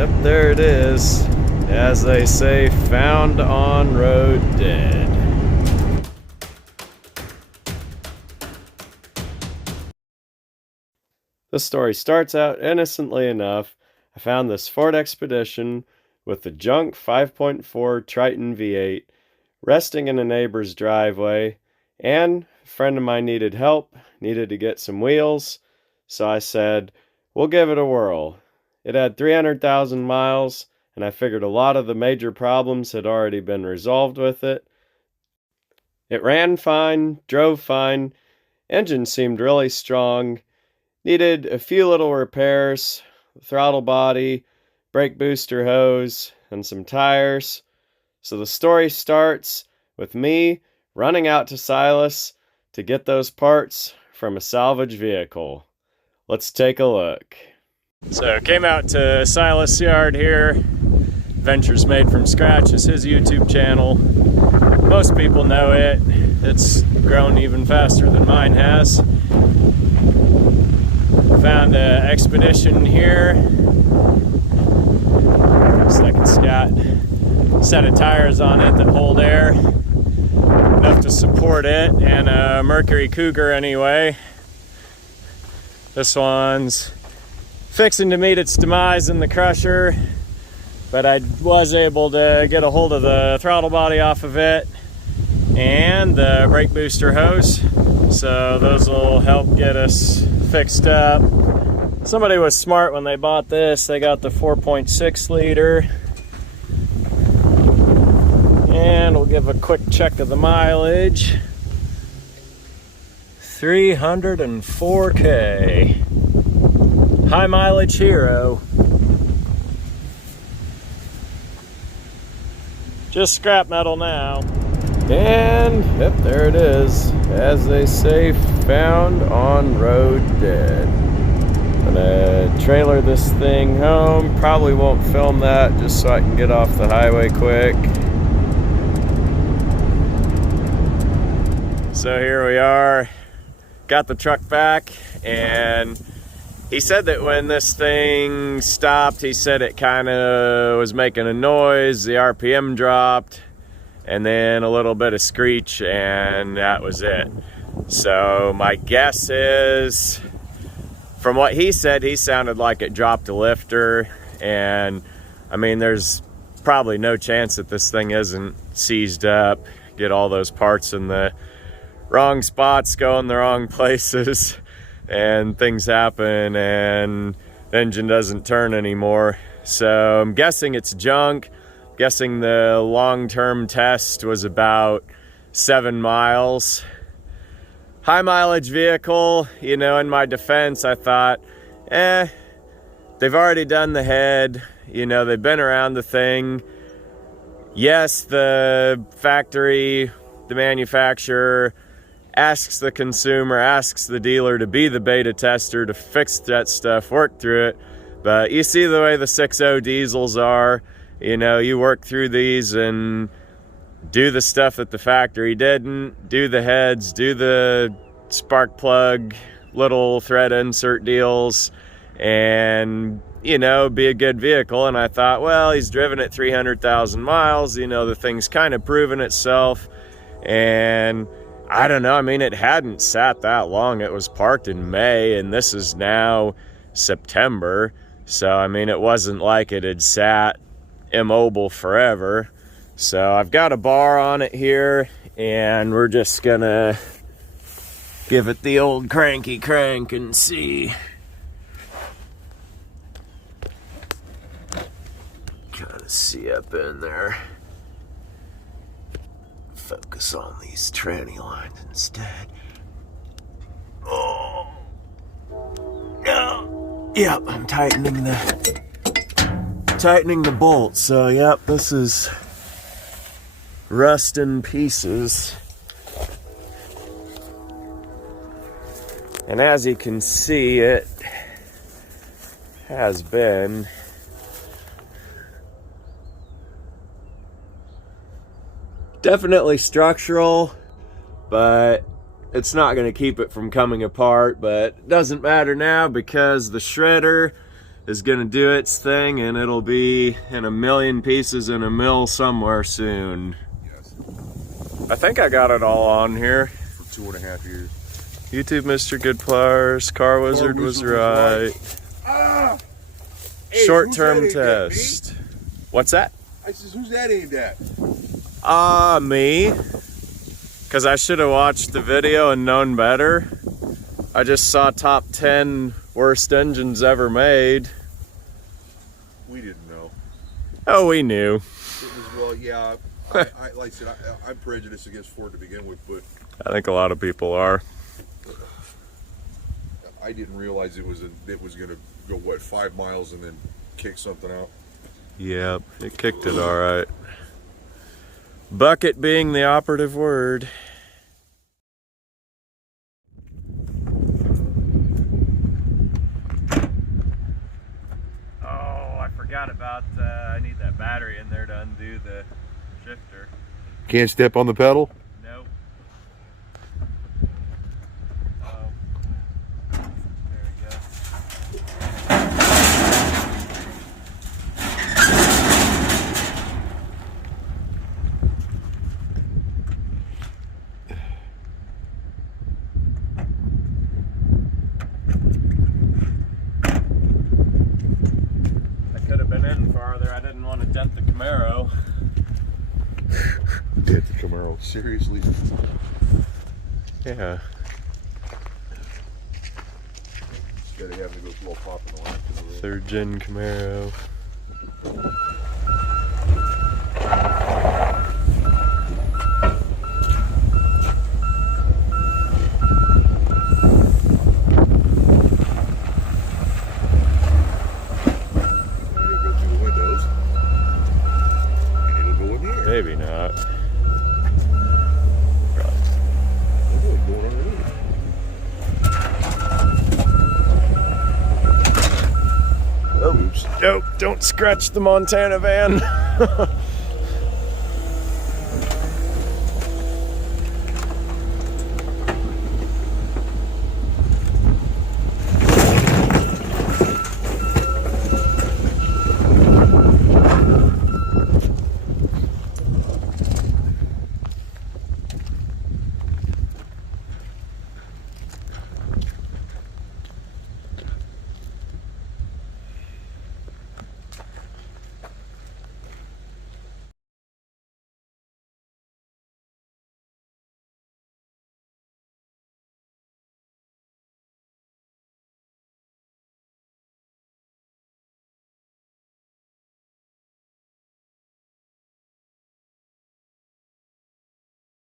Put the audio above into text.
Yep, there it is. As they say, found on road dead. The story starts out innocently enough. I found this Ford Expedition with the junk 5.4 Triton V8 resting in a neighbor's driveway, and a friend of mine needed help, needed to get some wheels, so I said, we'll give it a whirl. It had 300,000 miles, and I figured a lot of the major problems had already been resolved with it. It ran fine, drove fine, engine seemed really strong, needed a few little repairs, throttle body, brake booster hose, and some tires. So the story starts with me running out to Silas to get those parts from a salvage vehicle. Let's take a look. So came out to Silas' yard here. Ventures Made from Scratch is his YouTube channel. Most people know it. It's grown even faster than mine has. Found an Expedition here. Looks like it's got a set of tires on it that hold air, enough to support it, and a Mercury Cougar anyway. This one's fixing to meet its demise in the crusher, but I was able to get a hold of the throttle body off of it and the brake booster hose, so those will help get us fixed up. Somebody was smart when they bought this. They got the 4.6 liter, and we'll give a quick check of the mileage. 304K. High mileage hero. Just scrap metal now. And yep, there it is. As they say, found on road dead. I'm gonna trailer this thing home. Probably won't film that just so I can get off the highway quick. So here we are. Got the truck back, and he said that when this thing stopped, he said it kind of was making a noise, the RPM dropped, and then a little bit of screech, and that was it. So my guess is, from what he said, he sounded like it dropped a lifter, and I mean, there's probably no chance that this thing isn't seized up. Get all those parts in the wrong spots, go in the wrong places, and things happen and the engine doesn't turn anymore. So I'm guessing it's junk. Guessing the long-term test was about 7 miles. High mileage vehicle, you know, in my defense, I thought, they've already done the head, you know, they've been around the thing. Yes, the factory, the manufacturer, asks the consumer, asks the dealer to be the beta tester to fix that stuff, work through it. But you see the way the 6.0 diesels are, you know, you work through these and do the stuff that the factory didn't, do the heads, do the spark plug, little thread insert deals, and, you know, be a good vehicle. And I thought, well, he's driven it 300,000 miles, you know, the thing's kind of proven itself. And I don't know, I mean, it hadn't sat that long. It was parked in May, and this is now September. So, I mean, it wasn't like it had sat immobile forever. So I've got a bar on it here, and we're just gonna give it the old cranky crank and see. Kind of see up in there. Focus on these tranny lines instead. Oh no! Yep, I'm tightening the bolt. So yep, this is rust in pieces. And as you can see, it has been definitely structural, but it's not going to keep it from coming apart. But it doesn't matter now because the shredder is gonna do its thing, and it'll be in a million pieces in a mill somewhere soon. Yes. I think I got it all on here. For 2.5 years. YouTube Mr. Good Pliers, Car Wizard was right. Ah! Hey, Short-term who's that aimed at, test. What's that? I says, who's that aimed at? Me. Because I should have watched the video and known better. I just saw top 10 worst engines ever made. We didn't know. Oh, we knew. It was, well, yeah, like I said, I'm prejudiced against Ford to begin with, but I think a lot of people are. I didn't realize it was going to go, what, 5 miles and then kick something out. Yep, it kicked it all right. Bucket being the operative word. Oh, I forgot about, I need that battery in there to undo the shifter. Can't step on the pedal? Nope. Oh. There we go. I could have been in farther. I didn't want to dent the Camaro. Did the Camaro. Seriously? Yeah. Instead of having to go through all popping the lamp. 3rd gen Camaro. Maybe not. Oh, nope, don't scratch the Montana van.